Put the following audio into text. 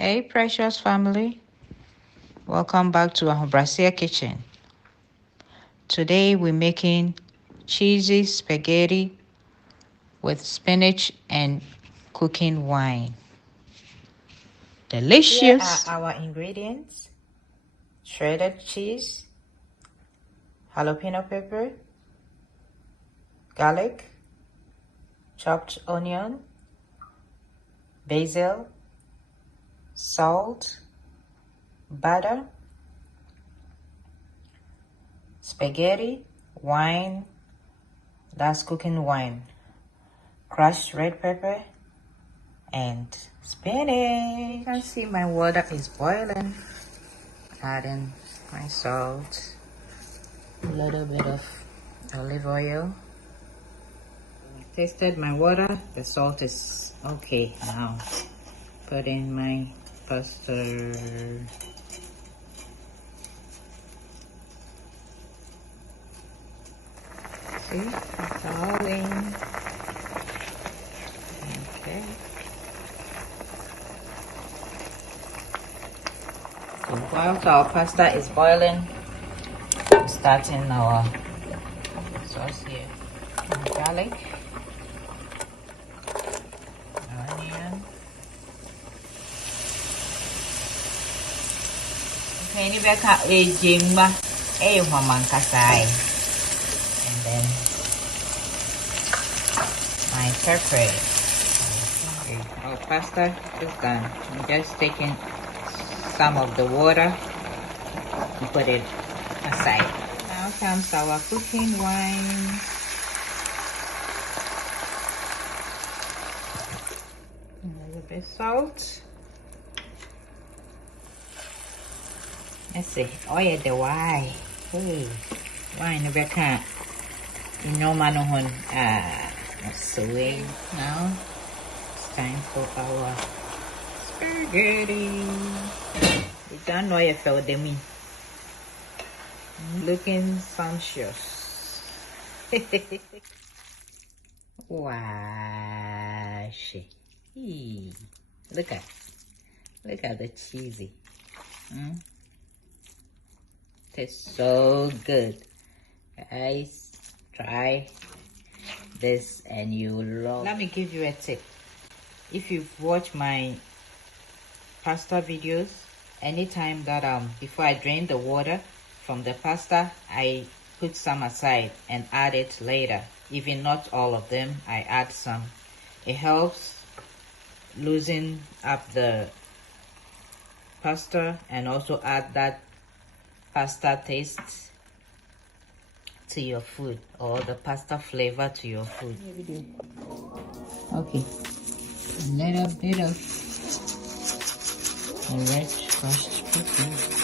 Hey precious family, welcome back to our Brazil kitchen. Today we're making cheesy spaghetti with spinach and cooking wine. Delicious! Here are our ingredients: shredded cheese, jalapeno pepper, garlic, chopped onion, basil, salt, butter, spaghetti, wine, that's cooking wine, crushed red pepper, and spinach. You can see my water is boiling. Adding my salt, a little bit of olive oil. Tasted my water, the salt is okay. Now put in my pasta. See, it's all in. Okay. So while our pasta is boiling, we're starting our sauce here. Garlic, onion. Okay, ni beka ejimba kasai. And then my pepper. Okay, our pasta is done. I'm just taking some of the water and put it aside. Now comes our cooking wine. A little bit salt. Let's see. Oh yeah, the wine. Hey, wine never can't. You know, man, sweet. Now it's time for our spaghetti. You don't know if I would mean. Looking sumptuous. Wow. Look at the cheesy. Tastes so good. Guys, try this and you will love. Let me give you a tip. If you've watched my pasta videos, anytime that before I drain the water from the pasta, I put some aside and add it later. Even not all of them, I add some. It helps loosen up the pasta and also add that pasta taste to your food, or the pasta flavor to your food. Okay, a little bit of rich crushed pepper.